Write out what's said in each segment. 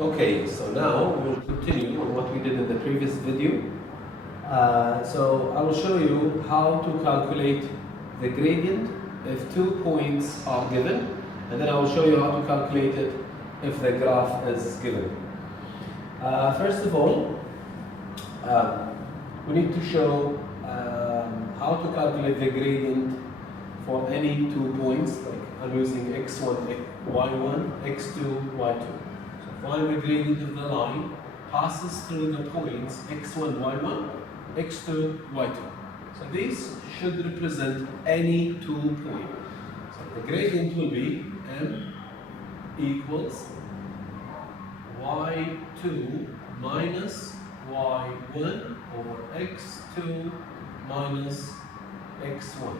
Okay, so now we'll continue on what we did in the previous video. So I will show you how to calculate the gradient if 2 points are given, and then I will show you how to calculate it if the graph is given. First of all, we need to show how to calculate the gradient for any 2 points, like I'm using x1, y1, x2, y2. So find the gradient of the line passes through the points x1, y1, x2, y2. So these should represent any 2 points. So the gradient will be m equals y2 minus y1 over x2 minus x1.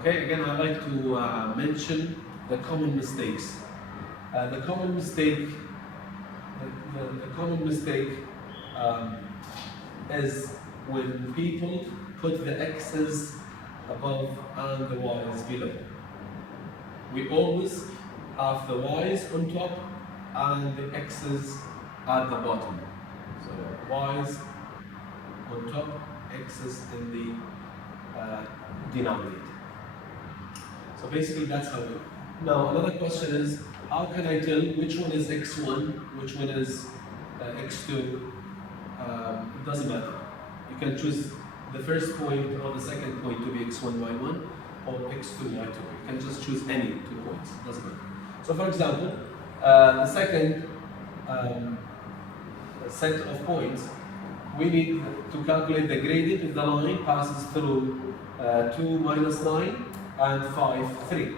Okay, again, I like to mention the common mistakes. The common mistake is when people put the x's above and the y's below. We always have the y's on top and the x's at the bottom. So y's on top, x's in the denominator. So basically that's how we do. Now another question is, how can I tell which one is x1, which one is x2? It doesn't matter. You can choose the first point or the second point to be x1, y1 or x2, y2. You can just choose any 2 points, it doesn't matter. So for example, the second set of points, we need to calculate the gradient if the line passes through 2, minus 9 and 5, 3.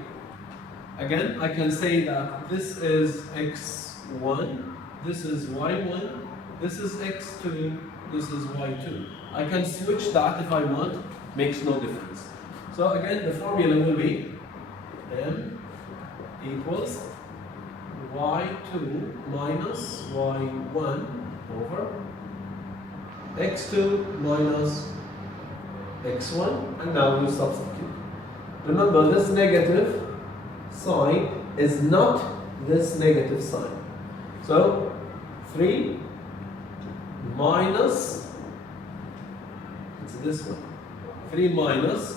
Again, I can say that this is x1, this is y1, this is x2, this is y2. I can switch that if I want, makes no difference. So again, the formula will be m equals y2 minus y1 over x2 minus x1, and now we substitute. Remember, this negative sign is not this negative sign. So 3 minus, it's this one, 3 minus,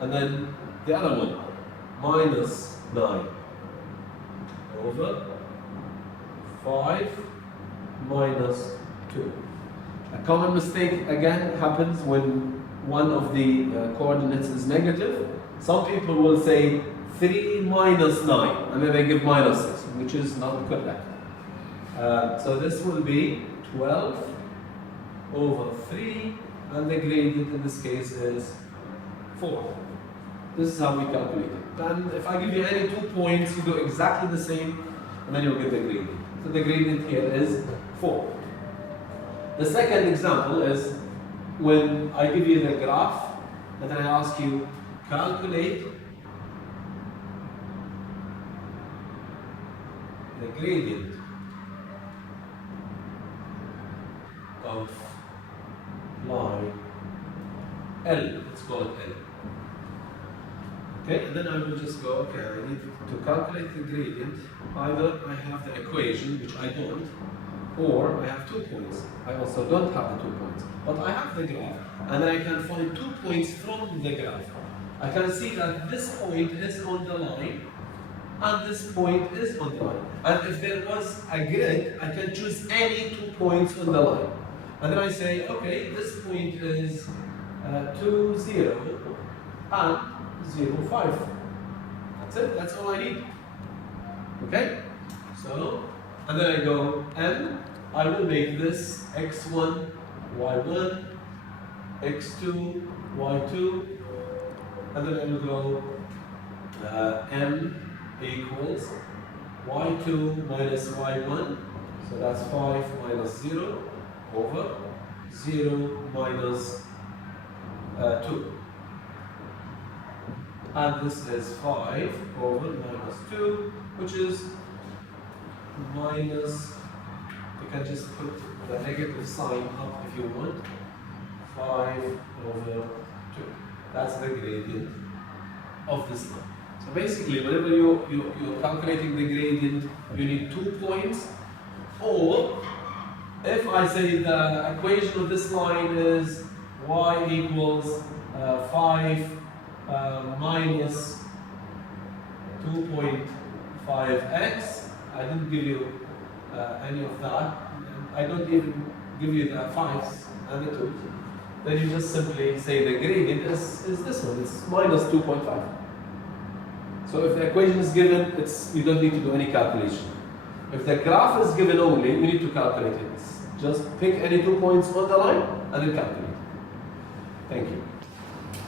and then the other one, minus 9 over 5 minus 2. A common mistake again happens when one of the coordinates is negative. Some people will say 3 minus 9, and then they give minus 6, which is not correct. So this will be 12 over 3, and the gradient in this case is 4. This is how we calculate it. And if I give you any 2 points, you do exactly the same, and then you'll get the gradient. So the gradient here is 4. The second example is when I give you the graph, and then I ask you, calculate the gradient of line L. Let's call it L. Okay, and then I will just go, okay, I need to calculate the gradient. Either I have the equation, which I don't, or I have 2 points. I also don't have the 2 points, but I have the graph, and then I can find 2 points from the graph. I can see that this point is on the line, and this point is on the line. And if there was a grid, I can choose any 2 points on the line. And then I say, okay, this point is 2, 0, and 0, 5. That's it, that's all I need. Okay? So, and then I go, and I will make this x1, y1, x2, y2, and then I will go m equals y2 minus y1, so that's 5 minus 0 over 0 minus 2. And this is 5 over minus 2, which is minus, you can just put the negative sign up if you want, 5 over 2. That's the gradient of this line. So basically, whenever you're calculating the gradient, you need 2 points Or if I say the equation of this line is y equals 5 minus 2.5x, I didn't give you any of that. I don't even give you the 5s and the 2s. Then you just simply say the gradient is this one, it's minus 2.5. So if the equation is given, you don't need to do any calculation. If the graph is given only, we need to calculate it. Just pick any 2 points on the line and then calculate. Thank you.